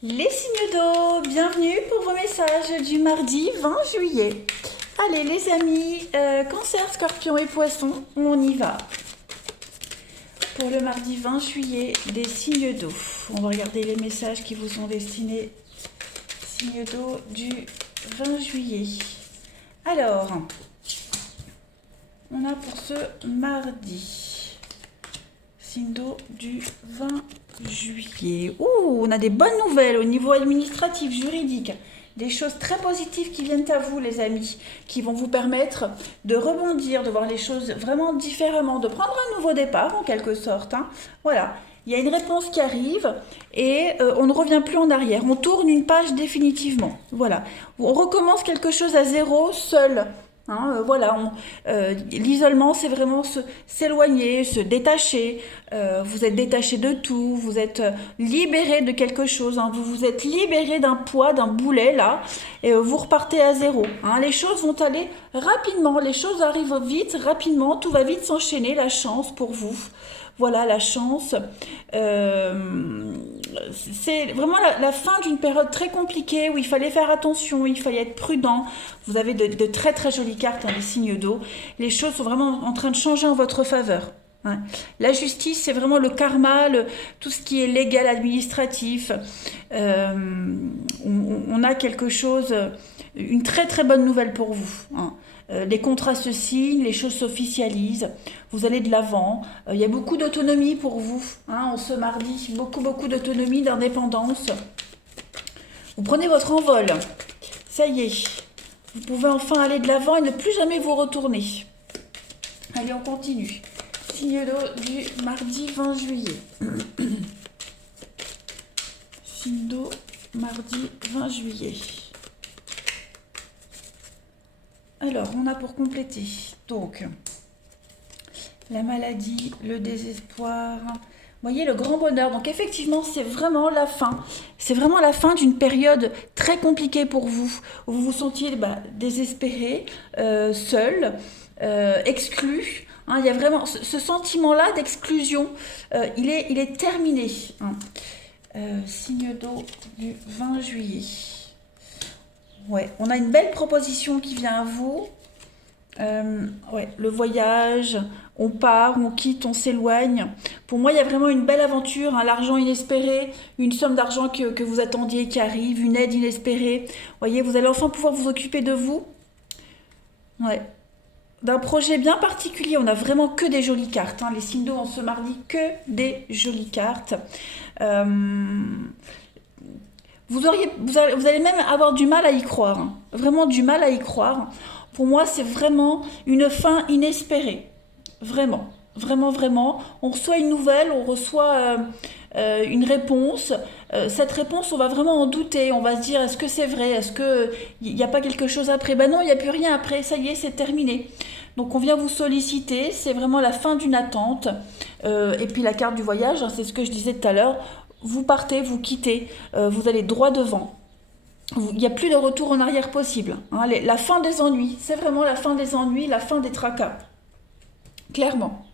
Les signes d'eau, bienvenue pour vos messages du mardi 20 juillet. Allez les amis, cancer, scorpion et poisson, on y va. Pour le mardi 20 juillet, des signes d'eau. On va regarder les messages qui vous sont destinés. Signes d'eau du 20 juillet. Alors, on a pour ce mardi, signe d'eau du 20 juillet. Ouh, on a des bonnes nouvelles au niveau administratif, juridique. Des choses très positives qui viennent à vous, les amis, qui vont vous permettre de rebondir, de voir les choses vraiment différemment, de prendre un nouveau départ en quelque sorte. Hein. Voilà, il y a une réponse qui arrive et on ne revient plus en arrière. On tourne une page définitivement. Voilà, on recommence quelque chose à zéro, seul. Hein, voilà, l'isolement, c'est vraiment s'éloigner, se détacher. Vous êtes détaché de tout, vous êtes libéré de quelque chose. Hein, vous vous êtes libéré d'un poids, d'un boulet là, et vous repartez à zéro. Hein, les choses vont aller rapidement, les choses arrivent vite, rapidement, tout va vite s'enchaîner. La chance pour vous. Voilà la chance. C'est vraiment la fin d'une période très compliquée où il fallait faire attention, il fallait être prudent. Vous avez de très très jolies cartes, hein, les signes d'eau. Les choses sont vraiment en train de changer en votre faveur. Hein. La justice, c'est vraiment le karma, tout ce qui est légal, administratif. On a quelque chose, une très très bonne nouvelle pour vous. Hein. Les contrats se signent, les choses s'officialisent, vous allez de l'avant. Il y a beaucoup d'autonomie pour vous, hein, en ce mardi, beaucoup d'autonomie, d'indépendance. Vous prenez votre envol, ça y est, vous pouvez enfin aller de l'avant et ne plus jamais vous retourner. Allez, on continue. Signe d'eau du mardi 20 juillet. Signe d'eau, mardi 20 juillet. Alors, on a pour compléter, donc, la maladie, le désespoir, vous voyez, le grand bonheur. Donc, effectivement, c'est vraiment la fin. C'est vraiment la fin d'une période très compliquée pour vous. Vous vous sentiez désespéré, seul, exclu. Hein, il y a vraiment ce sentiment-là d'exclusion. Il est terminé. Hein. Signe d'eau du 20 juillet. Ouais, on a une belle proposition qui vient à vous. Ouais, le voyage, on part, on quitte, on s'éloigne. Pour moi, il y a vraiment une belle aventure, hein, l'argent inespéré, une somme d'argent que vous attendiez qui arrive, une aide inespérée. Vous voyez, vous allez enfin pouvoir vous occuper de vous. Ouais. D'un projet bien particulier, on a vraiment que des jolies cartes. Hein. Les signes d'eau en ce mardi, que des jolies cartes. Euh, vous allez même avoir du mal à y croire, hein. Vraiment du mal à y croire. Pour moi, c'est vraiment une fin inespérée. Vraiment, vraiment, vraiment. On reçoit une nouvelle, on reçoit une réponse. Cette réponse, on va vraiment en douter. On va se dire, est-ce que c'est vrai? Est-ce qu'il n'y a pas quelque chose après? Ben non, il n'y a plus rien après. Ça y est, c'est terminé. Donc on vient vous solliciter. C'est vraiment la fin d'une attente. Et puis la carte du voyage, hein, c'est ce que je disais tout à l'heure. Vous partez, vous quittez, vous allez droit devant. Il n'y a plus de retour en arrière possible. Hein. La fin des ennuis, c'est vraiment la fin des ennuis, la fin des tracas. Clairement.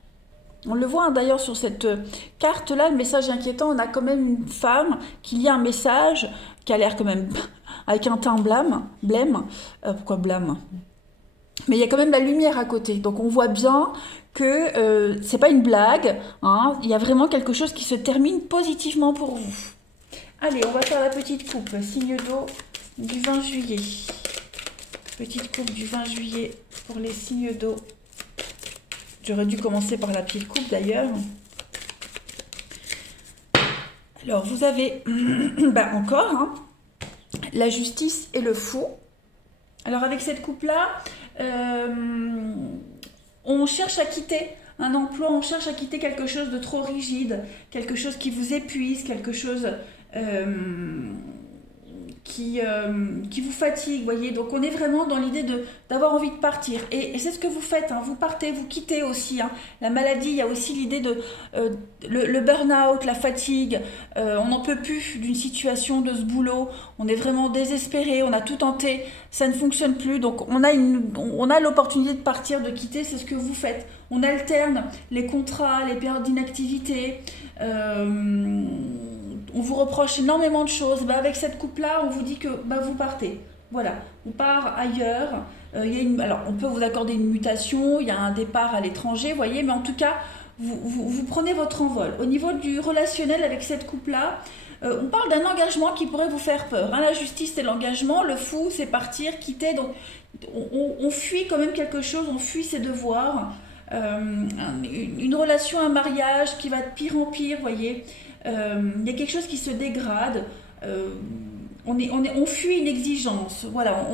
On le voit, hein, d'ailleurs sur cette carte-là, le message inquiétant, on a quand même une femme qui lit un message qui a l'air quand même avec un teint blême. Pourquoi blême? Mais il y a quand même la lumière à côté. Donc on voit bien que c'est pas une blague. Hein. Il y a vraiment quelque chose qui se termine positivement pour vous. Allez, on va faire la petite coupe. Signe d'eau du 20 juillet. Petite coupe du 20 juillet pour les signes d'eau. J'aurais dû commencer par la petite coupe d'ailleurs. Alors vous avez encore hein, la justice et le fou. Alors avec cette coupe-là, on cherche à quitter un emploi, on cherche à quitter quelque chose de trop rigide, quelque chose qui vous épuise, quelque chose qui vous fatigue, voyez. Donc on est vraiment dans l'idée d'avoir envie de partir. Et c'est ce que vous faites, hein. Vous partez, vous quittez aussi. Hein. La maladie, il y a aussi l'idée de le burn-out, la fatigue. On n'en peut plus d'une situation, de ce boulot. On est vraiment désespéré, on a tout tenté, ça ne fonctionne plus. Donc on a l'opportunité de partir, de quitter, c'est ce que vous faites. On alterne les contrats, les périodes d'inactivité. on vous reproche énormément de choses. Bah, avec cette coupe-là, on vous dit que bah, vous partez. Voilà, on part ailleurs. Alors, on peut vous accorder une mutation, il y a un départ à l'étranger, vous voyez, mais en tout cas, vous prenez votre envol. Au niveau du relationnel avec cette coupe-là, on parle d'un engagement qui pourrait vous faire peur. Hein. La justice, c'est l'engagement, le fou, c'est partir, quitter. Donc, on fuit quand même quelque chose, on fuit ses devoirs. Une relation, un mariage qui va de pire en pire, vous voyez. Il y a quelque chose qui se dégrade. On fuit une exigence. Voilà,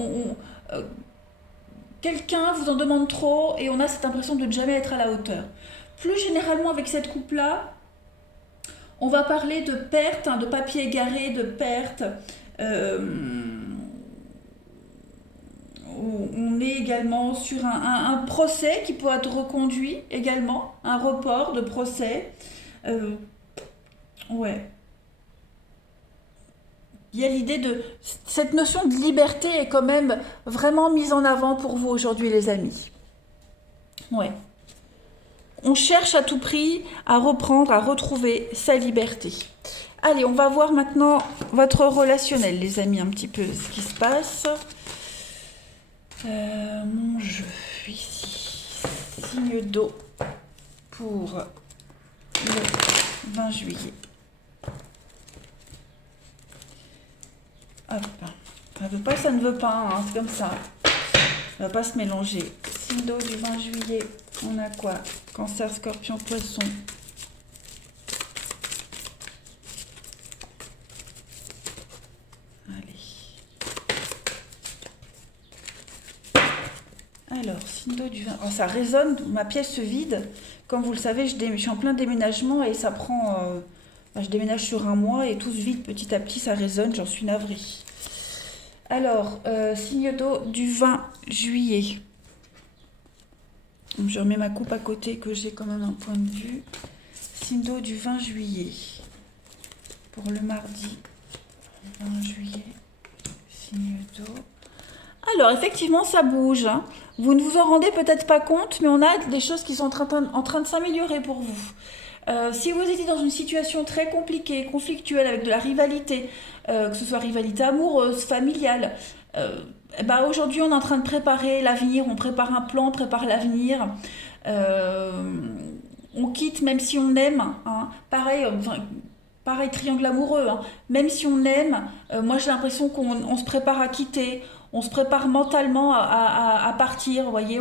quelqu'un vous en demande trop et on a cette impression de ne jamais être à la hauteur. Plus généralement avec cette coupe-là, on va parler de perte, hein, de papier égaré, de perte. On est également sur un procès qui peut être reconduit également, un report de procès. Ouais. Il y a l'idée de... Cette notion de liberté est quand même vraiment mise en avant pour vous aujourd'hui, les amis. Ouais. On cherche à tout prix à reprendre, à retrouver sa liberté. Allez, on va voir maintenant votre relationnel, les amis, un petit peu ce qui se passe. Mon jeu, ici, signe d'eau pour le 20 juillet. Hop, ça veut pas, ça ne veut pas, hein, c'est comme ça. Ça va pas se mélanger. Signe d'eau du 20 juillet, on a quoi? Cancer, Scorpion, Poisson. Alors, signe d'eau du 20. Oh, ça résonne, ma pièce se vide. Comme vous le savez, je suis en plein déménagement et ça prend... je déménage sur un mois et tout se vide petit à petit, ça résonne, j'en suis navrée. Alors, signe d'eau du 20 juillet. Je remets ma coupe à côté que j'ai quand même un point de vue. Signe d'eau du 20 juillet. Pour le mardi 20 juillet. Signe d'eau. Alors, effectivement, ça bouge. Hein. Vous ne vous en rendez peut-être pas compte, mais on a des choses qui sont en train de s'améliorer pour vous. Si vous étiez dans une situation très compliquée, conflictuelle, avec de la rivalité, que ce soit rivalité amoureuse, familiale, aujourd'hui, on est en train de préparer l'avenir, on prépare un plan, on prépare l'avenir. On quitte même si on aime. Hein. Pareil, triangle amoureux. Hein. Même si on aime, moi j'ai l'impression qu'on se prépare à quitter. On se prépare mentalement à partir, vous voyez,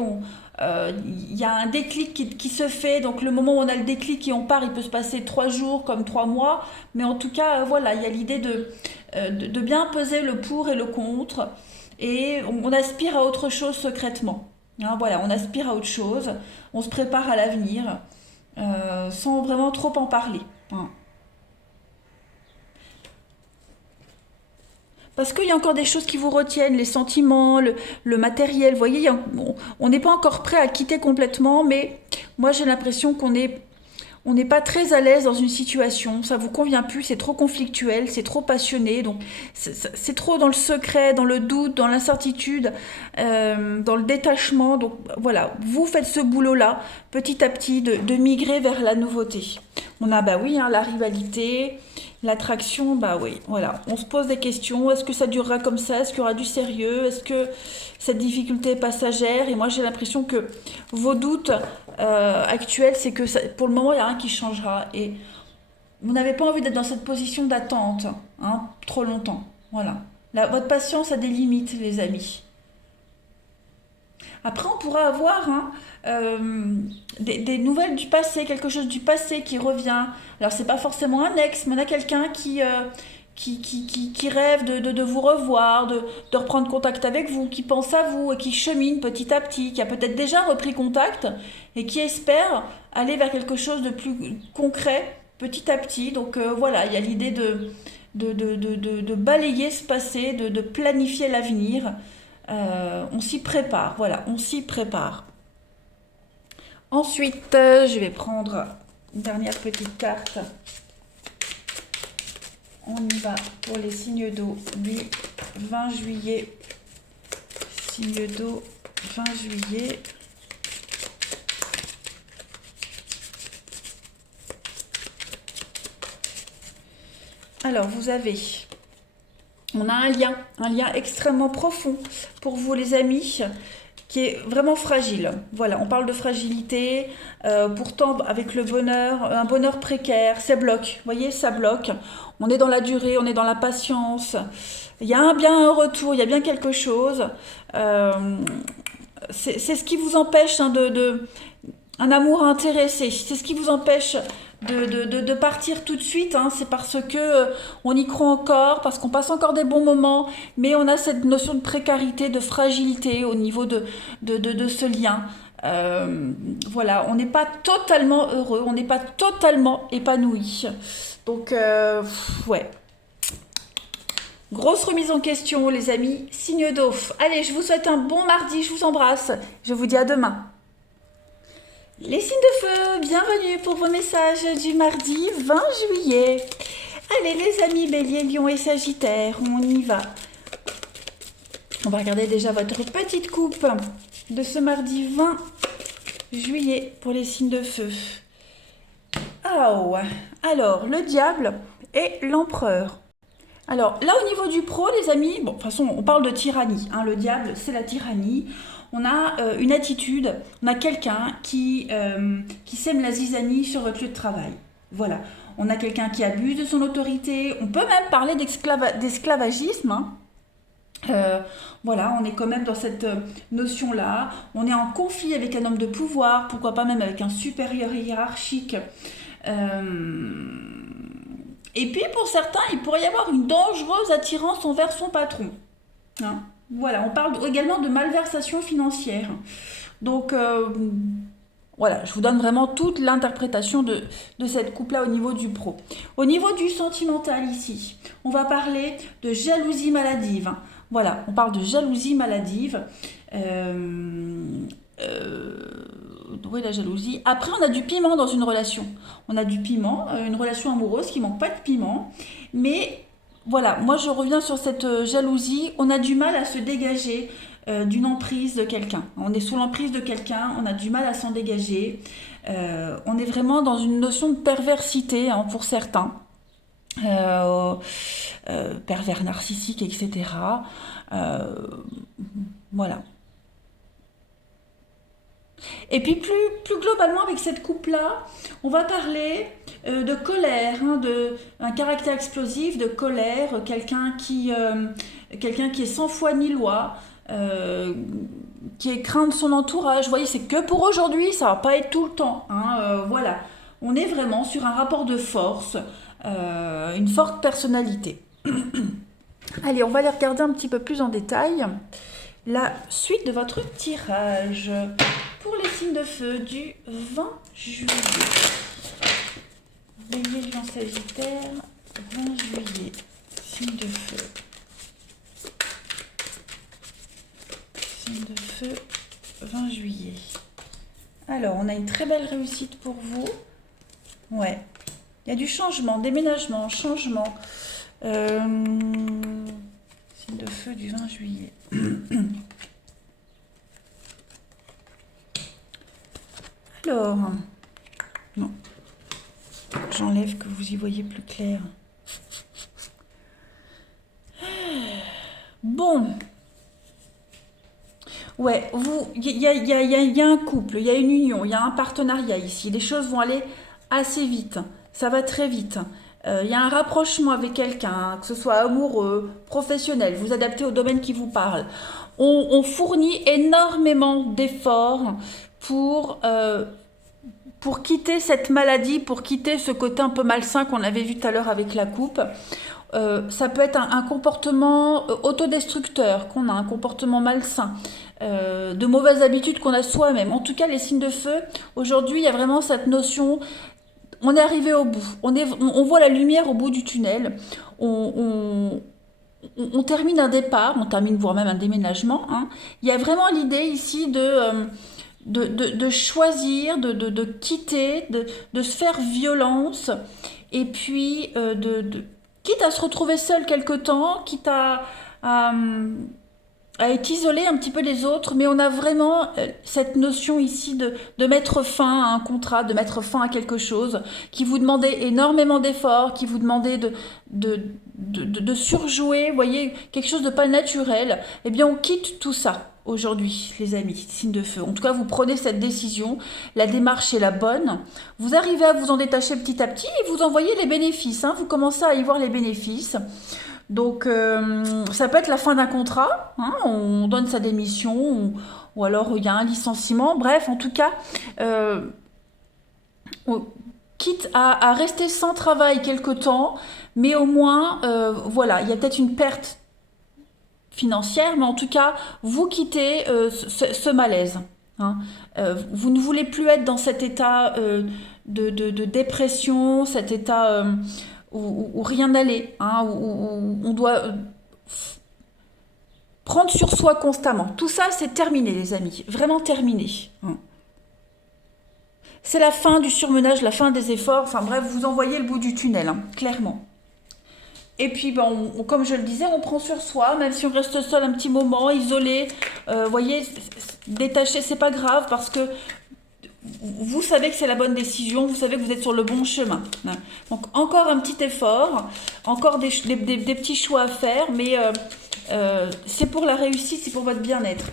y a un déclic qui se fait, donc le moment où on a le déclic et on part, il peut se passer 3 jours comme 3 mois, mais en tout cas, voilà, il y a l'idée de bien peser le pour et le contre, et on aspire à autre chose secrètement. Hein, voilà, on aspire à autre chose, on se prépare à l'avenir, sans vraiment trop en parler. Hein. Parce qu'il y a encore des choses qui vous retiennent, les sentiments, le matériel. Vous voyez, on n'est pas encore prêt à quitter complètement, mais moi j'ai l'impression qu'on n'est pas très à l'aise dans une situation. Ça vous convient plus, c'est trop conflictuel, c'est trop passionné. Donc c'est trop dans le secret, dans le doute, dans l'incertitude, dans le détachement. Donc voilà, vous faites ce boulot-là, petit à petit, de migrer vers la nouveauté. On a, la rivalité... L'attraction, oui, voilà. On se pose des questions. Est-ce que ça durera comme ça? Est-ce qu'il y aura du sérieux? Est-ce que cette difficulté est passagère? Et moi, j'ai l'impression que vos doutes actuels, c'est que pour le moment, il n'y a rien qui changera. Et vous n'avez pas envie d'être dans cette position d'attente, hein, trop longtemps. Voilà. Votre patience a des limites, les amis. Après, on pourra avoir des nouvelles du passé, quelque chose du passé qui revient. Alors, c'est pas forcément un ex, mais on a quelqu'un qui rêve de vous revoir, de reprendre contact avec vous, qui pense à vous et qui chemine petit à petit, qui a peut-être déjà repris contact et qui espère aller vers quelque chose de plus concret petit à petit. Donc, voilà, il y a l'idée de balayer ce passé, de planifier l'avenir. On s'y prépare, voilà, on s'y prépare. Ensuite, je vais prendre une dernière petite carte. On y va pour les signes d'eau du 20 juillet. Signe d'eau 20 juillet. Alors, on a un lien extrêmement profond pour vous les amis, qui est vraiment fragile. Voilà, on parle de fragilité, pourtant avec le bonheur, un bonheur précaire, ça bloque, vous voyez, ça bloque. On est dans la durée, on est dans la patience, il y a bien un retour, il y a bien quelque chose. C'est ce qui vous empêche hein, un amour intéressé, c'est ce qui vous empêche de partir tout de suite, hein. C'est parce que on y croit encore, parce qu'on passe encore des bons moments, mais on a cette notion de précarité, de fragilité au niveau de ce lien. Voilà, on n'est pas totalement heureux, on n'est pas totalement épanoui. Donc, ouais. Grosse remise en question, les amis. Signe d'eau. Allez, je vous souhaite un bon mardi, je vous embrasse. Je vous dis à demain. Les signes de feu, bienvenue pour vos messages du mardi 20 juillet. Allez les amis Bélier, Lion et Sagittaire, on y va. On va regarder déjà votre petite coupe de ce mardi 20 juillet pour les signes de feu. Oh. Alors, le diable et l'empereur. Alors, là au niveau du pro, les amis, bon, de toute façon, on parle de tyrannie. Hein, le diable, c'est la tyrannie. On a une attitude, on a quelqu'un qui sème la zizanie sur votre lieu de travail. Voilà. On a quelqu'un qui abuse de son autorité. On peut même parler d'esclavagisme. Hein. Voilà, on est quand même dans cette notion-là. On est en conflit avec un homme de pouvoir, pourquoi pas même avec un supérieur hiérarchique. Et puis pour certains, il pourrait y avoir une dangereuse attirance envers son patron. Hein. Voilà, on parle également de malversation financière. Donc, voilà, je vous donne vraiment toute l'interprétation de cette coupe-là au niveau du pro. Au niveau du sentimental ici, on va parler de jalousie maladive. Voilà, on parle de jalousie maladive. Oui, la jalousie. Après, on a du piment dans une relation. On a du piment, une relation amoureuse qui manque pas de piment. Mais voilà, moi je reviens sur cette jalousie. On a du mal à se dégager d'une emprise de quelqu'un. On est sous l'emprise de quelqu'un, on a du mal à s'en dégager. On est vraiment dans une notion de perversité hein, pour certains. Pervers narcissiques, etc. Voilà. Et puis plus globalement avec cette coupe-là, on va parler de colère, hein, un caractère explosif, de colère, quelqu'un qui est sans foi ni loi, qui est craint de son entourage. Vous voyez, c'est que pour aujourd'hui, ça va pas être tout le temps. Hein, voilà, on est vraiment sur un rapport de force, une forte personnalité. Allez, on va les regarder un petit peu plus en détail. La suite de votre tirage pour les signes de feu du 20 juillet. Bélier, Lion, Sagittaire, 20 juillet, signe de feu. Signe de feu, 20 juillet. Alors, on a une très belle réussite pour vous. Ouais, il y a du changement, déménagement, changement. Signe de feu du 20 juillet. Alors, non, j'enlève que vous y voyez plus clair. Bon, ouais, il y a un couple, il y a une union, il y a un partenariat ici. Les choses vont aller assez vite, ça va très vite. Il y a un rapprochement avec quelqu'un, que ce soit amoureux, professionnel, vous adaptez au domaine qui vous parle. On fournit énormément d'efforts pour quitter cette maladie, pour quitter ce côté un peu malsain qu'on avait vu tout à l'heure avec la coupe. Ça peut être un comportement autodestructeur, qu'on a un comportement malsain, de mauvaises habitudes qu'on a soi-même. En tout cas, les signes de feu, aujourd'hui, il y a vraiment cette notion, on est arrivé au bout, on voit la lumière au bout du tunnel, on termine un départ, on termine voire même un déménagement. Hein. Il y a vraiment l'idée ici de choisir, de quitter, de se faire violence, et puis quitte à se retrouver seul quelque temps, quitte à à être isolé un petit peu des autres, mais on a vraiment cette notion ici de mettre fin à un contrat, de mettre fin à quelque chose qui vous demandait énormément d'efforts, qui vous demandait de, de surjouer, vous voyez, quelque chose de pas naturel. Eh bien, on quitte tout ça aujourd'hui, les amis, signe de feu. En tout cas, vous prenez cette décision, la démarche est la bonne, vous arrivez à vous en détacher petit à petit et vous en voyez les bénéfices, hein, vous commencez à y voir les bénéfices. Donc, ça peut être la fin d'un contrat, hein, on donne sa démission, ou alors il y a un licenciement. Bref, en tout cas, euh, on- quitte à rester sans travail quelque temps, mais au moins, voilà, il y a peut-être une perte financière, mais en tout cas, vous quittez ce malaise. Hein. Vous ne voulez plus être dans cet état de dépression, cet état où rien n'allait, hein, où on doit prendre sur soi constamment. Tout ça, c'est terminé, les amis. Vraiment terminé. Hein. C'est la fin du surmenage, la fin des efforts. Enfin bref, vous en voyez le bout du tunnel, hein, clairement. Et puis, ben, comme je le disais, on prend sur soi, même si on reste seul un petit moment, isolé. Vous voyez, détaché, c'est pas grave parce que vous savez que c'est la bonne décision, vous savez que vous êtes sur le bon chemin. Hein. Donc, encore un petit effort, encore des petits choix à faire, mais c'est pour la réussite, c'est pour votre bien-être.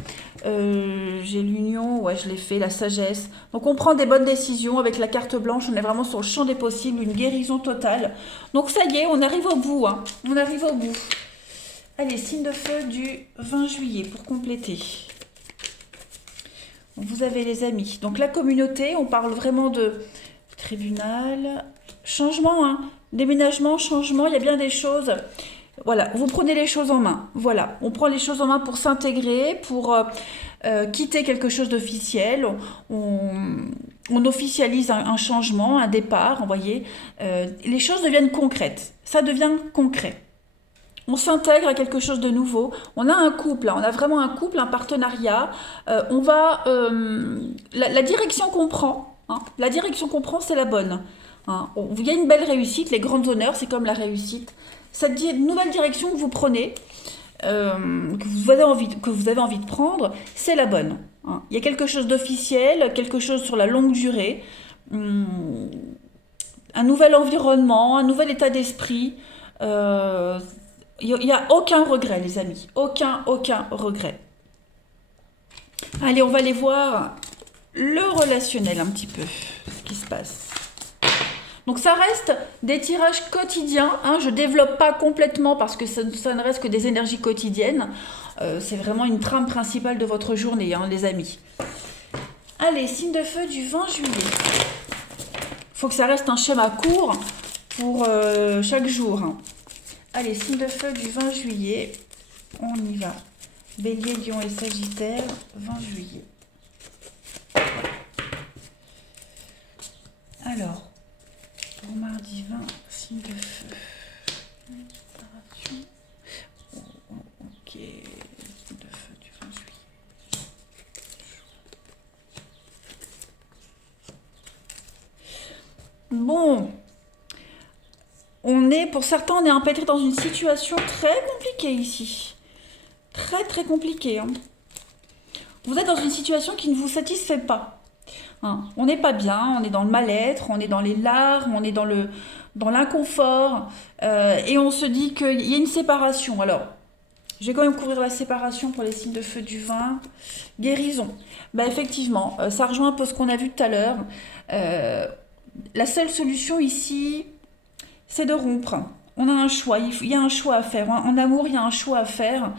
J'ai l'union, ouais, je l'ai fait, la sagesse. Donc on prend des bonnes décisions avec la carte blanche, on est vraiment sur le champ des possibles, une guérison totale. Donc ça y est, on arrive au bout, hein. On arrive au bout. Allez, signe de feu du 20 juillet pour compléter. Vous avez les amis. Donc la communauté, on parle vraiment de tribunal, changement, hein. Déménagement, changement, il y a bien des choses. Voilà, vous prenez les choses en main. Voilà, on prend les choses en main pour s'intégrer, pour quitter quelque chose d'officiel. On officialise un changement, un départ, vous voyez. Les choses deviennent concrètes. Ça devient concret. On s'intègre à quelque chose de nouveau. On a un couple, hein, on a vraiment un couple, un partenariat. La direction qu'on prend, hein, la direction qu'on prend, c'est la bonne. Hein. Il y a une belle réussite, les grandes honneurs, c'est comme la réussite. Cette nouvelle direction que vous prenez, que vous avez envie de prendre, c'est la bonne. Hein. Il y a quelque chose d'officiel, quelque chose sur la longue durée, un nouvel environnement, un nouvel état d'esprit. Il n'y a aucun regret, les amis. Aucun regret. Allez, on va aller voir le relationnel un petit peu, ce qui se passe. Donc ça reste des tirages quotidiens, hein, je ne développe pas complètement parce que ça ne reste que des énergies quotidiennes. C'est vraiment une trame principale de votre journée, hein, les amis. Allez, signe de feu du 20 juillet. Il faut que ça reste un schéma court pour chaque jour. Hein. Allez, signe de feu du 20 juillet, on y va. Bélier, Lion et Sagittaire, 20 juillet. Alors... pour mardi 20, signe de feu. Ok, signe de feu du 20 juillet. Bon, pour certains, on est empêtré dans une situation très compliquée ici. Très compliquée. Hein. Vous êtes dans une situation qui ne vous satisfait pas. Hein. On n'est pas bien, on est dans le mal-être, on est dans les larmes, on est dans l'inconfort, et on se dit qu'il y a une séparation. Alors, je vais quand même couvrir la séparation pour les signes de feu du 20. Guérison. Bah, effectivement, ça rejoint un peu ce qu'on a vu tout à l'heure. La seule solution ici, c'est de rompre. On a un choix, il y a un choix à faire. En amour, il y a un choix à faire.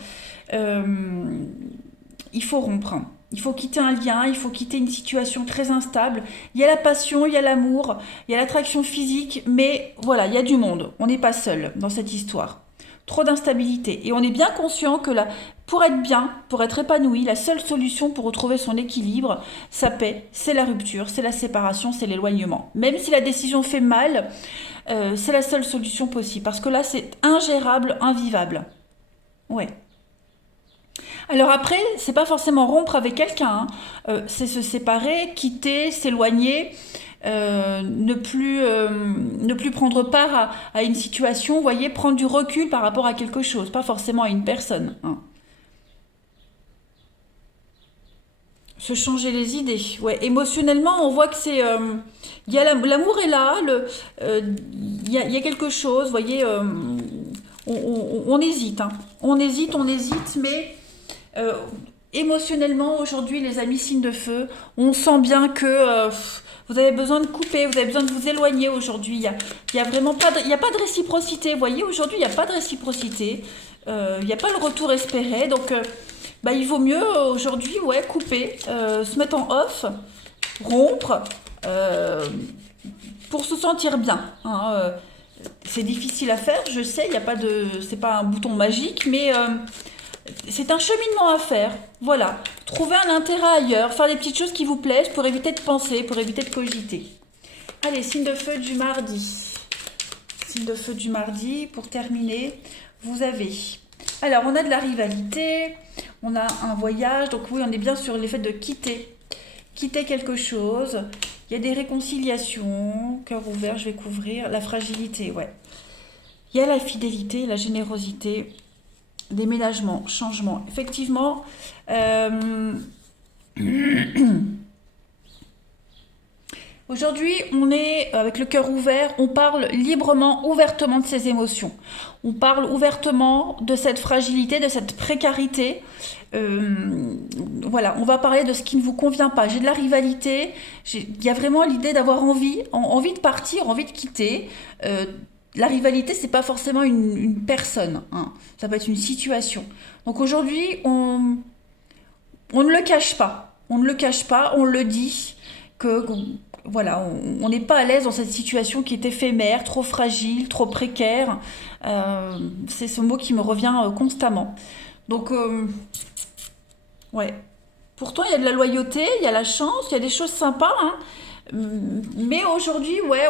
Il faut rompre. Il faut quitter un lien, il faut quitter une situation très instable. Il y a la passion, il y a l'amour, il y a l'attraction physique, mais voilà, il y a du monde. On n'est pas seul dans cette histoire. Trop d'instabilité. Et on est bien conscient que pour être bien, pour être épanoui, la seule solution pour retrouver son équilibre, sa paix, c'est la rupture, c'est la séparation, c'est l'éloignement. Même si la décision fait mal, c'est la seule solution possible. Parce que là, c'est ingérable, invivable. Ouais. Alors après, c'est pas forcément rompre avec quelqu'un, hein. C'est se séparer, quitter, s'éloigner, ne plus prendre part à une situation, vous voyez, prendre du recul par rapport à quelque chose, pas forcément à une personne. Hein. se changer les idées. Ouais, émotionnellement, on voit que c'est... il y a l'amour est là, il y a quelque chose, vous voyez, on hésite, hein. On hésite, mais émotionnellement, aujourd'hui, les amis signes de feu, on sent bien que vous avez besoin de couper, vous avez besoin de vous éloigner aujourd'hui. Il y a vraiment pas de, il y a pas de réciprocité. Vous voyez, aujourd'hui, il n'y a pas de réciprocité. Il n'y a pas le retour espéré. Donc, bah, il vaut mieux aujourd'hui, ouais, couper, se mettre en off, rompre, pour se sentir bien, hein. C'est difficile à faire, je sais, il y a pas de, c'est pas un bouton magique, mais c'est un cheminement à faire. Voilà, trouver un intérêt ailleurs, faire des petites choses qui vous plaisent pour éviter de penser, pour éviter de cogiter. Allez, signe de feu du mardi. Signe de feu du mardi, pour terminer, vous avez... Alors, on a de la rivalité, on a un voyage, donc oui, on est bien sur l'effet de quitter quelque chose. Il y a des réconciliations, cœur ouvert, je vais couvrir, la fragilité, ouais. Il y a la fidélité, la générosité, déménagement, changement. Effectivement, aujourd'hui, on est avec le cœur ouvert, on parle librement, ouvertement de ses émotions. On parle ouvertement de cette fragilité, de cette précarité. Voilà, on va parler de ce qui ne vous convient pas. J'ai de la rivalité, il y a vraiment l'idée d'avoir envie de partir, envie de quitter. La rivalité, c'est pas forcément une personne, hein. Ça peut être une situation. Donc aujourd'hui, on ne le cache pas. On ne le cache pas, on le dit que voilà, on n'est pas à l'aise dans cette situation qui est éphémère, trop fragile, trop précaire. C'est ce mot qui me revient constamment. Donc, ouais. Pourtant, il y a de la loyauté, il y a la chance, il y a des choses sympas, hein. Mais aujourd'hui, ouais,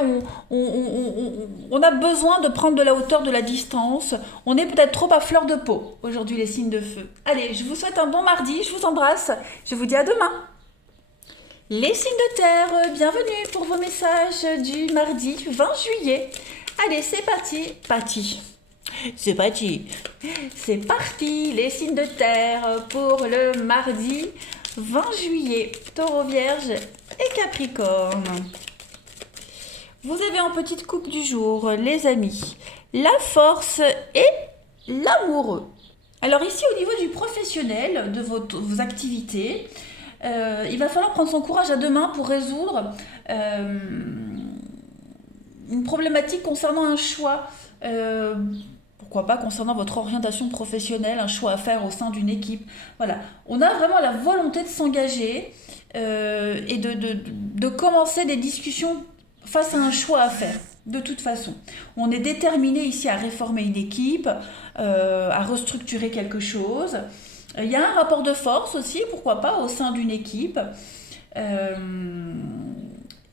on a besoin de prendre de la hauteur, de la distance. On est peut-être trop à fleur de peau, aujourd'hui, les signes de feu. Allez, je vous souhaite un bon mardi, je vous embrasse, je vous dis à demain. Les signes de terre, bienvenue pour vos messages du mardi 20 juillet. Allez, c'est parti. C'est parti, les signes de terre pour le mardi 20 juillet. Taureau, Vierge et Capricorne. Vous avez en petite coupe du jour, les amis, la force et l'amoureux. Alors ici, au niveau du professionnel, de vos activités, il va falloir prendre son courage à deux mains pour résoudre une problématique concernant un choix. Pourquoi pas concernant votre orientation professionnelle, un choix à faire au sein d'une équipe. Voilà, on a vraiment la volonté de s'engager et de commencer des discussions face à un choix à faire. De toute façon, on est déterminé ici à réformer une équipe, à restructurer quelque chose. Il y a un rapport de force aussi, pourquoi pas, au sein d'une équipe.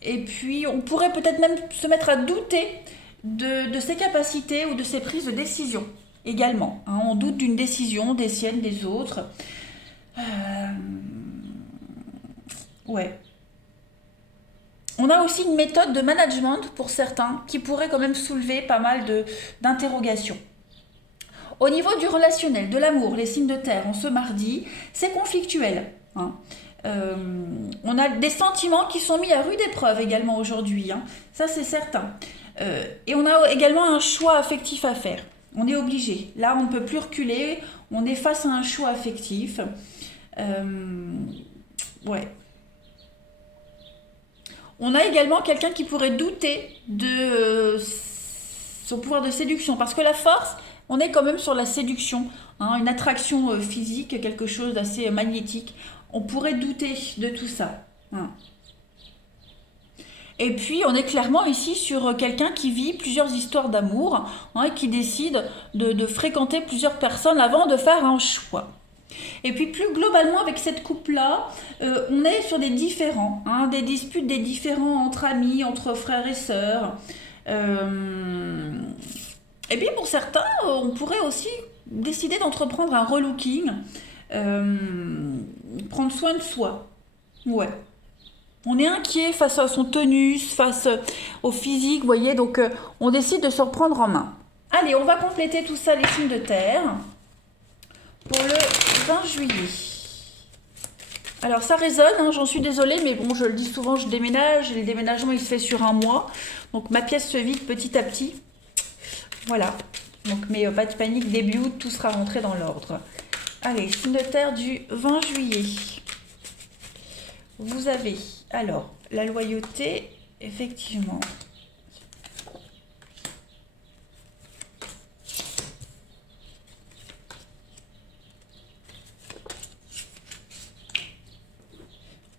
Et puis, on pourrait peut-être même se mettre à douter de ses capacités ou de ses prises de décision également, hein. On doute d'une décision, des siennes, des autres. Ouais. On a aussi une méthode de management pour certains qui pourrait quand même soulever pas mal d'interrogations. Au niveau du relationnel, de l'amour, les signes de terre, en ce mardi, c'est conflictuel, hein. On a des sentiments qui sont mis à rude épreuve également aujourd'hui, hein. Ça c'est certain. Et on a également un choix affectif à faire. On est obligé. Là, on ne peut plus reculer. On est face à un choix affectif. Ouais. On a également quelqu'un qui pourrait douter de son pouvoir de séduction. Parce que la force, on est quand même sur la séduction, hein, une attraction physique, quelque chose d'assez magnétique. On pourrait douter de tout ça, hein. Et puis, on est clairement ici sur quelqu'un qui vit plusieurs histoires d'amour, hein, et qui décide de fréquenter plusieurs personnes avant de faire un choix. Et puis, plus globalement, avec cette coupe-là, on est sur des différends, hein, des disputes, des différends entre amis, entre frères et sœurs. Et puis, pour certains, on pourrait aussi décider d'entreprendre un relooking, prendre soin de soi. Ouais. On est inquiet face à son tonus, face au physique, vous voyez, donc on décide de se reprendre en main. Allez, on va compléter tout ça, les signes de terre, pour le 20 juillet. Alors ça résonne, hein, j'en suis désolée, mais bon, je le dis souvent, je déménage, et le déménagement il se fait sur un mois. Donc ma pièce se vide petit à petit. Voilà. Donc, mais pas de panique, début août, tout sera rentré dans l'ordre. Allez, signe de terre du 20 juillet. Vous avez, alors, la loyauté, effectivement.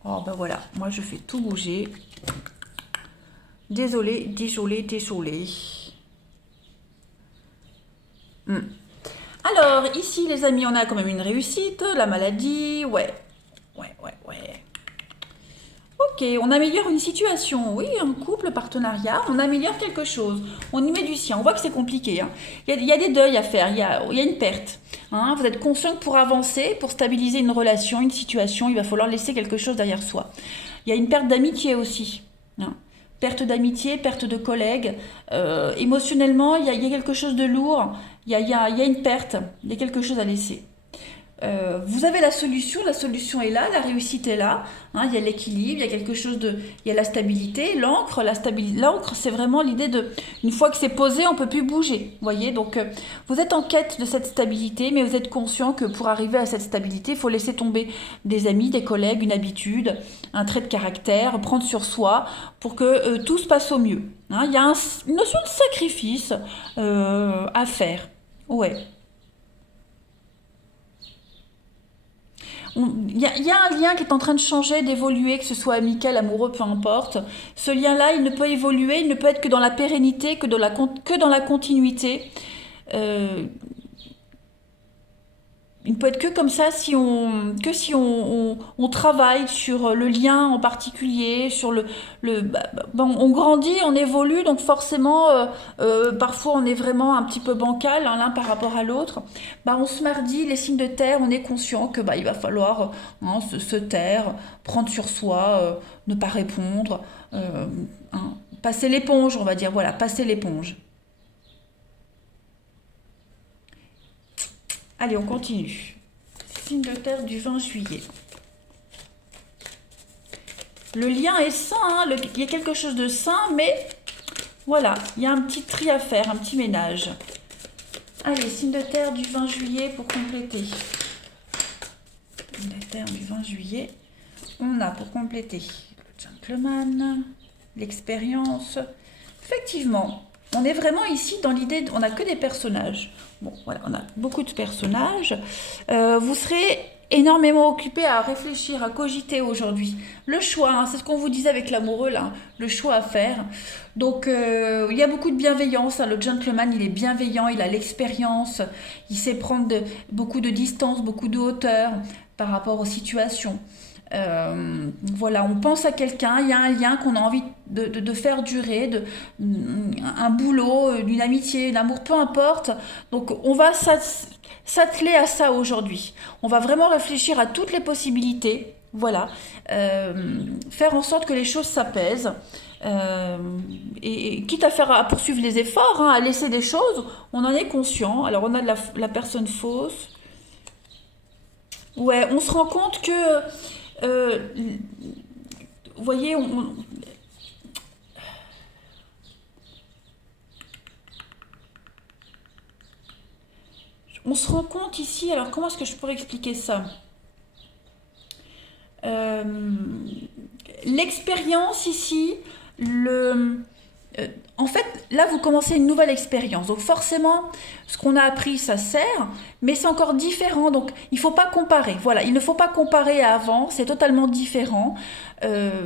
Oh ben voilà, moi je fais tout bouger. Désolé, désolé, désolé. Alors, ici, les amis, on a quand même une réussite. La maladie, ouais. Ouais, ouais, ouais. Ok, on améliore une situation. Oui, un couple, partenariat, on améliore quelque chose. On y met du sien. On voit que c'est compliqué, hein. Il y a des deuils à faire, il y a une perte, hein. Vous êtes conscient que pour avancer, pour stabiliser une relation, une situation, il va falloir laisser quelque chose derrière soi. Il y a une perte d'amitié aussi, hein. Perte d'amitié, perte de collègues. Émotionnellement, il y a quelque chose de lourd. Il y a une perte. Il y a quelque chose à laisser. Vous avez la solution est là, la réussite est là, hein, il y a l'équilibre, il y a quelque chose de, il y a la stabilité, l'encre, l'encre c'est vraiment l'idée de, une fois que c'est posé, on peut plus bouger, vous voyez, donc vous êtes en quête de cette stabilité, mais vous êtes conscient que pour arriver à cette stabilité, il faut laisser tomber des amis, des collègues, une habitude, un trait de caractère, prendre sur soi pour que tout se passe au mieux, hein. Il y a une notion de sacrifice à faire, ouais. Il y a un lien qui est en train de changer, d'évoluer, que ce soit amical, amoureux, peu importe. Ce lien-là, il ne peut évoluer, il ne peut être que dans la pérennité, que dans la continuité. Euh, il ne peut être que comme ça si on travaille sur le lien en particulier, sur bon, on grandit, on évolue, donc forcément, parfois on est vraiment un petit peu bancal, hein, l'un par rapport à l'autre. Bah, on se mardit, les signes de terre, on est conscient que bah, il va falloir, hein, se taire, prendre sur soi, ne pas répondre, hein, passer l'éponge, on va dire, voilà, passer l'éponge. Allez, on continue. Signe de terre du 20 juillet. Le lien est sain, hein, il y a quelque chose de sain, mais voilà, il y a un petit tri à faire, un petit ménage. Allez, signe de terre du 20 juillet pour compléter. Signe de terre du 20 juillet. On a pour compléter le gentleman, l'expérience. Effectivement, on est vraiment ici dans l'idée, on n'a que des personnages. Bon, voilà, on a beaucoup de personnages. Vous serez énormément occupé à réfléchir, à cogiter aujourd'hui. Le choix, hein, c'est ce qu'on vous disait avec l'amoureux, là, le choix à faire. Donc, il y a beaucoup de bienveillance, hein. Le gentleman, il est bienveillant, il a l'expérience, il sait prendre beaucoup de distance, beaucoup de hauteur par rapport aux situations. Voilà, on pense à quelqu'un, il y a un lien qu'on a envie de faire durer, un boulot, une amitié, un amour, peu importe. Donc on va s'atteler à ça aujourd'hui. On va vraiment réfléchir à toutes les possibilités. Voilà. Faire en sorte que les choses s'apaisent. Euh, et quitte à poursuivre les efforts, hein, à laisser des choses, on en est conscient. Alors on a de la personne fausse. Ouais, on se rend compte que euh, vous voyez, on se rend compte ici, alors comment est-ce que je pourrais expliquer ça? Euh, L'expérience ici, euh, en fait, là, vous commencez une nouvelle expérience. Donc forcément, ce qu'on a appris, ça sert, mais c'est encore différent. Donc il ne faut pas comparer. Voilà, il ne faut pas comparer à avant, c'est totalement différent. Euh,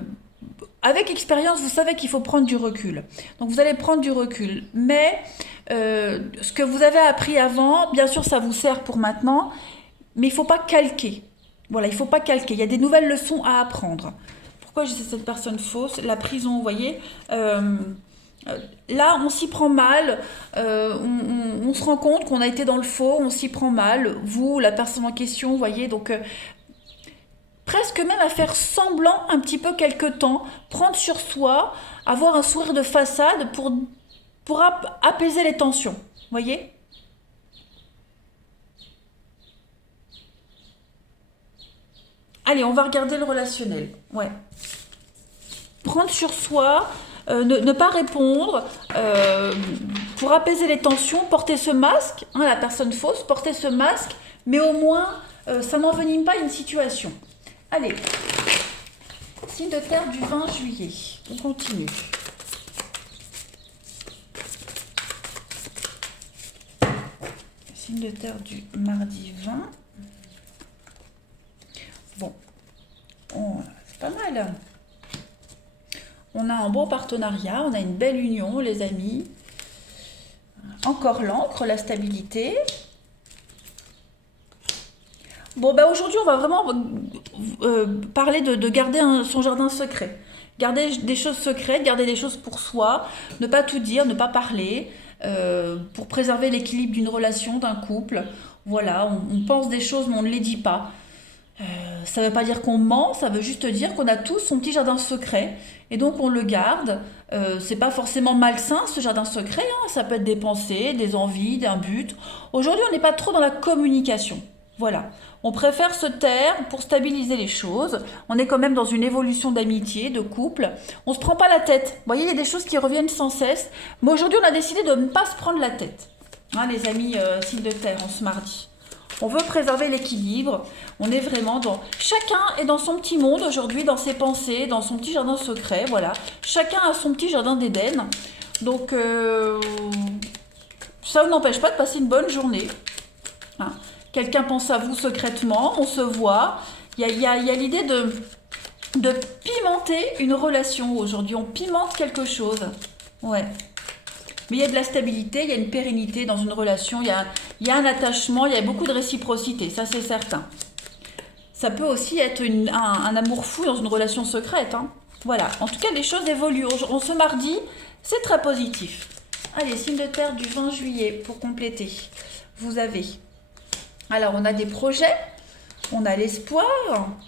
Avec expérience, vous savez qu'il faut prendre du recul. Donc vous allez prendre du recul. Mais ce que vous avez appris avant, bien sûr, ça vous sert pour maintenant, mais il ne faut pas calquer. Voilà, il ne faut pas calquer. Il y a des nouvelles leçons à apprendre. Pourquoi j'ai cette personne fausse? La prison, vous voyez. Là, on s'y prend mal. On se rend compte qu'on a été dans le faux. On s'y prend mal. Vous, la personne en question, vous voyez. Donc, presque même à faire semblant un petit peu quelque temps, prendre sur soi, avoir un sourire de façade pour apaiser les tensions. Vous voyez? Allez, on va regarder le relationnel. Ouais. Prendre sur soi, ne pas répondre, pour apaiser les tensions, porter ce masque, hein, la personne fausse, porter ce masque, mais au moins, ça n'envenime pas une situation. Allez, signe de terre du 20 juillet, on continue. Signe de terre du mardi 20. Bon, c'est pas mal. On a un beau partenariat, on a une belle union, les amis. Encore l'encre, la stabilité. Bon, bah aujourd'hui, on va vraiment parler de garder son jardin secret. Garder des choses secrètes, garder des choses pour soi, ne pas tout dire, ne pas parler, pour préserver l'équilibre d'une relation, d'un couple. Voilà, on pense des choses, mais on ne les dit pas. Ça ne veut pas dire qu'on ment, ça veut juste dire qu'on a tous son petit jardin secret et donc on le garde. C'est pas forcément malsain ce jardin secret, hein. Ça peut être des pensées, des envies, un but. Aujourd'hui, on n'est pas trop dans la communication. Voilà. On préfère se taire pour stabiliser les choses. On est quand même dans une évolution d'amitié, de couple. On se prend pas la tête. Vous voyez, il y a des choses qui reviennent sans cesse. Mais aujourd'hui, on a décidé de ne pas se prendre la tête. Hein, les amis, signe de terre, en ce mardi. On veut préserver l'équilibre. On est vraiment dans... Chacun est dans son petit monde aujourd'hui, dans ses pensées, dans son petit jardin secret. Voilà. Chacun a son petit jardin d'Éden. Donc, ça ne n'empêche pas de passer une bonne journée. Hein. Quelqu'un pense à vous secrètement, on se voit. Il y a l'idée de pimenter une relation aujourd'hui. On pimente quelque chose. Ouais. Mais il y a de la stabilité, il y a une pérennité dans une relation, il y a un attachement, il y a beaucoup de réciprocité, ça c'est certain. Ça peut aussi être un amour fou dans une relation secrète. Hein. Voilà, en tout cas les choses évoluent. En ce mardi, c'est très positif. Allez, signe de terre du 20 juillet pour compléter. Vous avez... Alors on a des projets, on a l'espoir,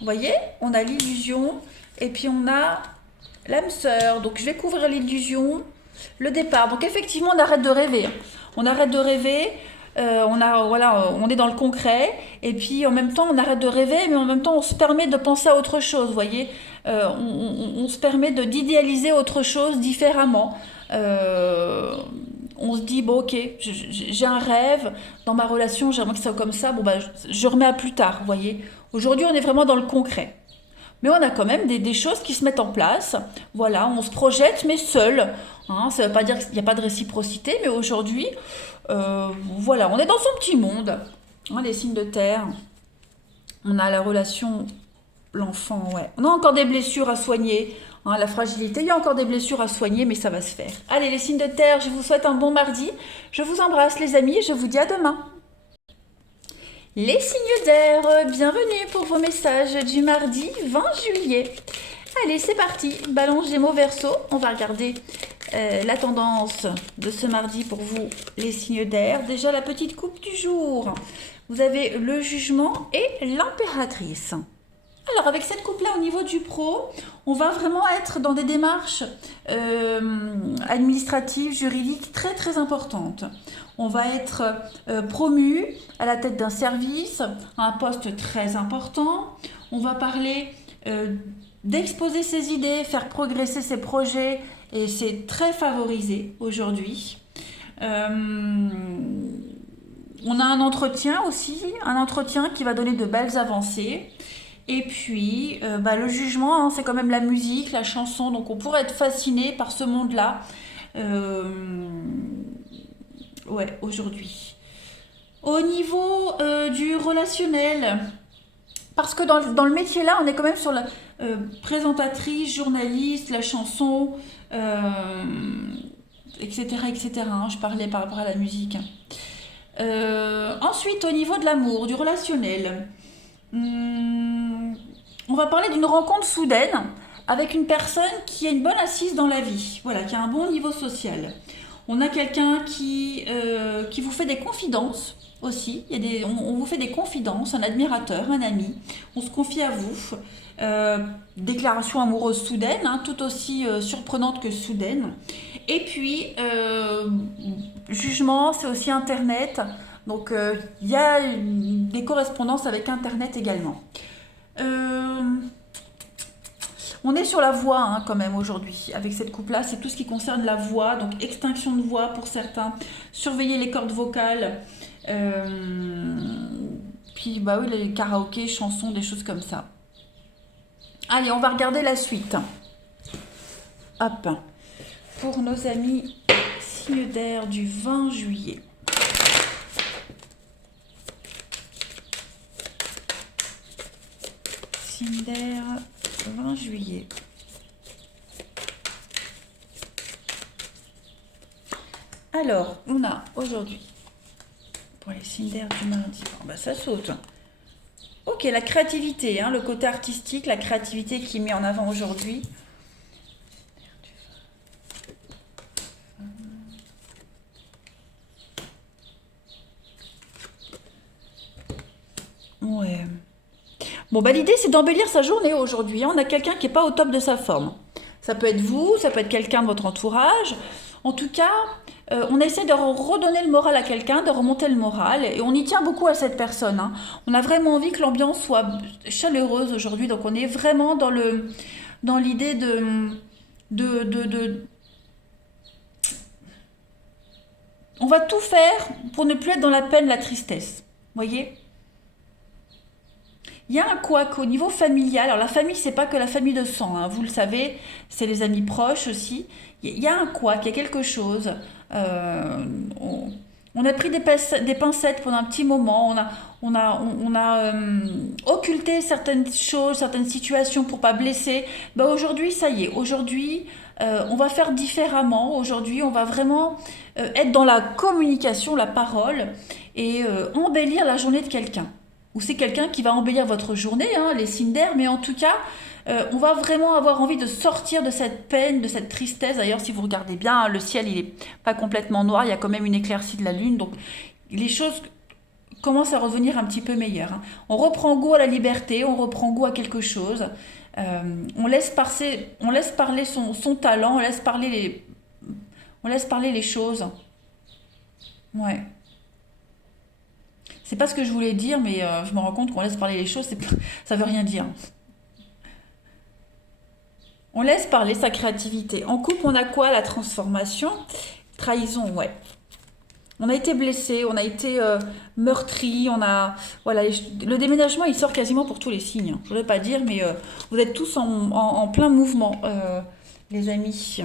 vous voyez, on a l'illusion, et puis on a l'âme sœur. Donc je vais couvrir l'illusion. Le départ. Donc effectivement, on arrête de rêver. On arrête de rêver. On est dans le concret. Et puis en même temps, on arrête de rêver, mais en même temps, on se permet de penser à autre chose. Vous voyez, on se permet d'idéaliser autre chose différemment. On se dit bon, ok, j'ai un rêve dans ma relation, j'aimerais que ça soit comme ça. Bon, bah, je remets à plus tard. Vous voyez. Aujourd'hui, on est vraiment dans le concret. Mais on a quand même des choses qui se mettent en place. Voilà, on se projette, mais seul. Hein, ça ne veut pas dire qu'il n'y a pas de réciprocité, mais aujourd'hui, voilà, on est dans son petit monde. Hein, les signes de terre. On a la relation, l'enfant, ouais. On a encore des blessures à soigner. Hein, la fragilité, il y a encore des blessures à soigner, mais ça va se faire. Allez, les signes de terre, je vous souhaite un bon mardi. Je vous embrasse, les amis, et je vous dis à demain. Les signes d'air, bienvenue pour vos messages du mardi 20 juillet. Allez, c'est parti. Balance Gémeaux Verseau. On va regarder la tendance de ce mardi pour vous, les signes d'air. Déjà, la petite coupe du jour. Vous avez le jugement et l'impératrice. Alors, avec cette coupe-là, au niveau du pro, on va vraiment être dans des démarches administratives, juridiques très, très importantes. On va être promu à la tête d'un service, à un poste très important. On va parler d'exposer ses idées, faire progresser ses projets, et c'est très favorisé aujourd'hui. On a un entretien aussi, un entretien qui va donner de belles avancées. Et puis, le jugement, hein, c'est quand même la musique, la chanson, donc on pourrait être fasciné par ce monde-là. Ouais, aujourd'hui. Au niveau du relationnel, parce que dans le métier là, on est quand même sur la présentatrice, journaliste, la chanson, etc. etc. Hein, je parlais par rapport à la musique. Ensuite, au niveau de l'amour, du relationnel, on va parler d'une rencontre soudaine avec une personne qui a une bonne assise dans la vie, voilà, qui a un bon niveau social. On a quelqu'un qui vous fait des confidences aussi. On vous fait des confidences, un admirateur, un ami. On se confie à vous. Déclaration amoureuse soudaine, hein, tout aussi surprenante que soudaine. Et puis, jugement, c'est aussi Internet. Donc, il y a des correspondances avec Internet également. Euh, on est sur la voix hein, quand même aujourd'hui. Avec cette coupe-là, c'est tout ce qui concerne la voix. Donc extinction de voix pour certains. Surveiller les cordes vocales. Euh, puis bah oui, les karaokés, chansons, des choses comme ça. Allez, on va regarder la suite. Hop. Pour nos amis signes d'air du 20 juillet. Signe d'air 20 juillet. Alors, on a aujourd'hui, pour les signes d'air du mardi, bon, bah ça saute. Ok, la créativité, hein, le côté artistique, la créativité qui est mis en avant aujourd'hui. Ouais. Bon, bah l'idée, c'est d'embellir sa journée aujourd'hui. On a quelqu'un qui n'est pas au top de sa forme. Ça peut être vous, ça peut être quelqu'un de votre entourage. En tout cas, on essaie de redonner le moral à quelqu'un, de remonter le moral. Et on y tient beaucoup à cette personne. Hein. On a vraiment envie que l'ambiance soit chaleureuse aujourd'hui. Donc, on est vraiment dans l'idée de. On va tout faire pour ne plus être dans la peine, la tristesse. Vous voyez? Il y a un couac au niveau familial. Alors la famille, c'est pas que la famille de sang, hein, vous le savez, c'est les amis proches aussi. Il y a un couac, il y a quelque chose. Euh, on, on a pris des pincettes pendant un petit moment. On a occulté certaines choses, certaines situations pour pas blesser. Ben aujourd'hui, ça y est. Aujourd'hui, on va faire différemment. Aujourd'hui, on va vraiment être dans la communication, la parole et embellir la journée de quelqu'un ou c'est quelqu'un qui va embellir votre journée, hein, les signes d'air, mais en tout cas, on va vraiment avoir envie de sortir de cette peine, de cette tristesse. D'ailleurs, si vous regardez bien, hein, le ciel, il n'est pas complètement noir, il y a quand même une éclaircie de la lune, donc les choses commencent à revenir un petit peu meilleures. Hein. On reprend goût à la liberté, on reprend goût à quelque chose, on laisse parler son talent, on laisse parler les choses. Ouais. C'est pas ce que je voulais dire, mais je me rends compte qu'on laisse parler les choses, ça veut rien dire. On laisse parler sa créativité. En couple, on a quoi? La transformation. Trahison, ouais. On a été blessé, on a été meurtri, on a... Voilà, le déménagement, il sort quasiment pour tous les signes. Je voudrais pas dire, mais vous êtes tous en plein mouvement, les amis.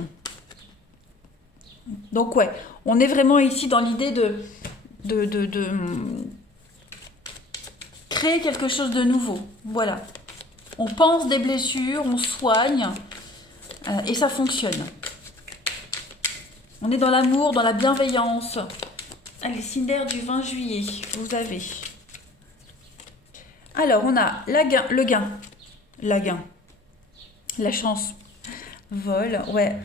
Donc ouais, on est vraiment ici dans l'idée de créer quelque chose de nouveau. Voilà. On pense des blessures, on soigne et ça fonctionne. On est dans l'amour, dans la bienveillance. Allez, Cinder du 20 juillet, vous avez. Alors, on a le gain, la gain, la chance, vol, ouais.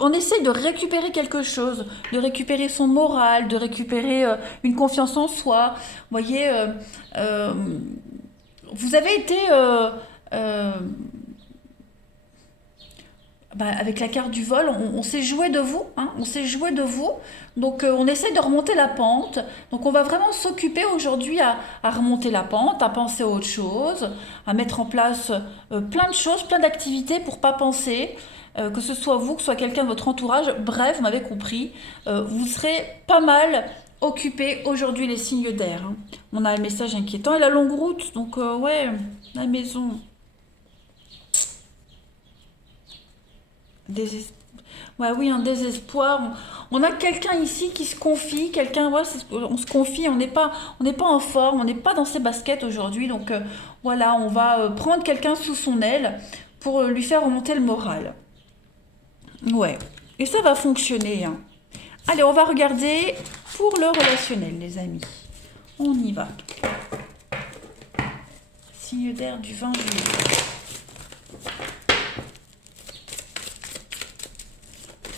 On essaye de récupérer quelque chose, de récupérer son moral, de récupérer une confiance en soi. Vous voyez, euh, vous avez été euh, avec la carte du vol, on s'est joué de vous, hein, on s'est joué de vous. Donc on essaie de remonter la pente. Donc on va vraiment s'occuper aujourd'hui à remonter la pente, à penser à autre chose, à mettre en place plein de choses, plein d'activités pour pas penser. Que ce soit vous, que ce soit quelqu'un de votre entourage, bref, vous m'avez compris, vous serez pas mal occupés aujourd'hui les signes d'air. Hein. On a un message inquiétant et la longue route, donc ouais, la maison. Désespoir. Ouais, oui, un désespoir. On a quelqu'un ici qui se confie, quelqu'un, ouais, on se confie, on n'est pas en forme, on n'est pas dans ses baskets aujourd'hui. Donc voilà, on va prendre quelqu'un sous son aile pour lui faire remonter le moral. Ouais, et ça va fonctionner. Hein. Allez, on va regarder pour le relationnel, les amis. On y va. Signe d'air du 20 juillet.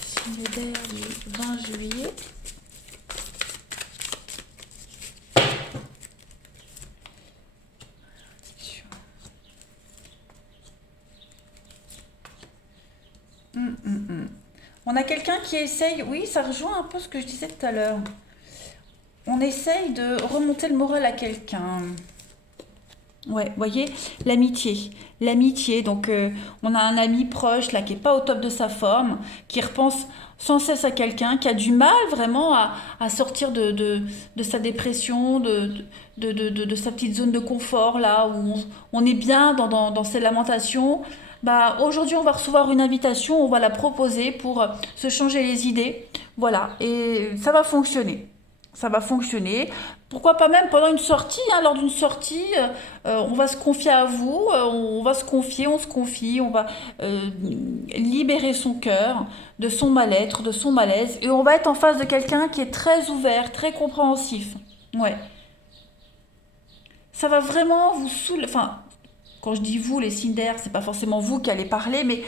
Signe d'air du 20 juillet. On a quelqu'un qui essaye, oui, ça rejoint un peu ce que je disais tout à l'heure. On on essaye de remonter le moral à quelqu'un. Ouais, vous voyez, l'amitié. L'amitié, donc on a un ami proche là qui est pas au top de sa forme, qui repense sans cesse à quelqu'un, qui a du mal vraiment à sortir de sa dépression, de sa petite zone de confort là où on est bien dans ses lamentations. Bah, aujourd'hui, on va recevoir une invitation, on va la proposer pour se changer les idées. Voilà, et ça va fonctionner. Ça va fonctionner. Pourquoi pas même pendant une sortie, hein, lors d'une sortie, on va se confier à vous, on va se confier, on se confie, on va libérer son cœur de son mal-être, de son malaise, et on va être en face de quelqu'un qui est très ouvert, très compréhensif. Ouais. Ça va vraiment vous soulager. Enfin, quand je dis vous, les Cinder, c'est pas forcément vous qui allez parler, mais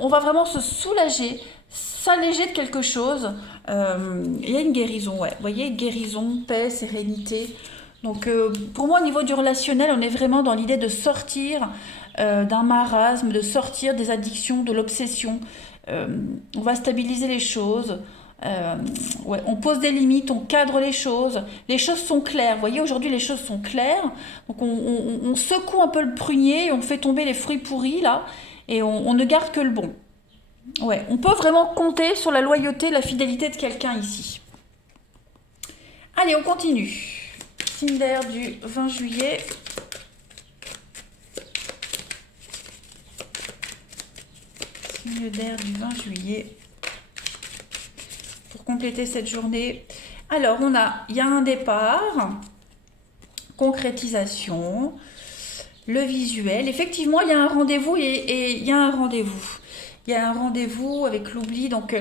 on va vraiment se soulager, s'alléger de quelque chose. Il y a une guérison, ouais. Vous voyez, guérison, paix, sérénité. Donc, pour moi, au niveau du relationnel, on est vraiment dans l'idée de sortir d'un marasme, de sortir des addictions, de l'obsession. Euh, on va stabiliser les choses. Euh, ouais, on pose des limites, on cadre les choses sont claires. Vous voyez, aujourd'hui les choses sont claires, donc on secoue un peu le prunier, et on fait tomber les fruits pourris là, et on ne garde que le bon. Ouais, on peut vraiment compter sur la loyauté, la fidélité de quelqu'un ici. Allez, on continue. Signe d'air du 20 juillet. Signe d'air du 20 juillet. Pour compléter cette journée. Alors, il y a un départ, concrétisation, le visuel. Effectivement, il y a un rendez-vous et il y a un rendez-vous. Il y a un rendez-vous avec l'oubli. Donc,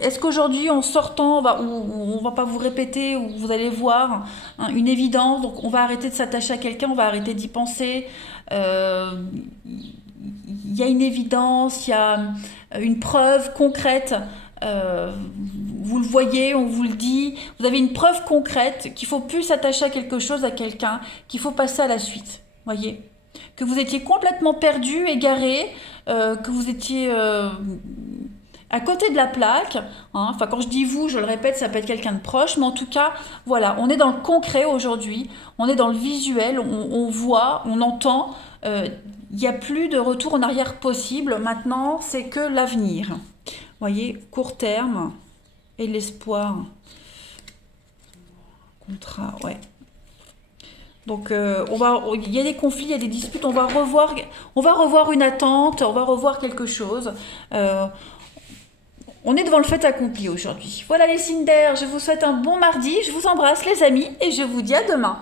est-ce qu'aujourd'hui, en sortant, on va pas vous répéter, ou vous allez voir hein, une évidence. Donc, on va arrêter de s'attacher à quelqu'un, on va arrêter d'y penser. Il y a une évidence, il y a une preuve concrète. Euh, Vous le voyez, on vous le dit, vous avez une preuve concrète qu'il faut plus s'attacher à quelque chose, à quelqu'un, qu'il faut passer à la suite. Voyez, que vous étiez complètement perdu, égaré, que vous étiez à côté de la plaque. Hein. Enfin, quand je dis vous, je le répète, ça peut être quelqu'un de proche, mais en tout cas, voilà, on est dans le concret aujourd'hui, on est dans le visuel, on voit, on entend. Il n'y a plus de retour en arrière possible. Maintenant, c'est que l'avenir. Voyez, court terme et l'espoir. Contrat, ouais. Donc, il y a des conflits, il y a des disputes. On va revoir une attente, on va revoir quelque chose. Euh, on est devant le fait accompli aujourd'hui. Voilà les signes d'air, je vous souhaite un bon mardi. Je vous embrasse les amis et je vous dis à demain.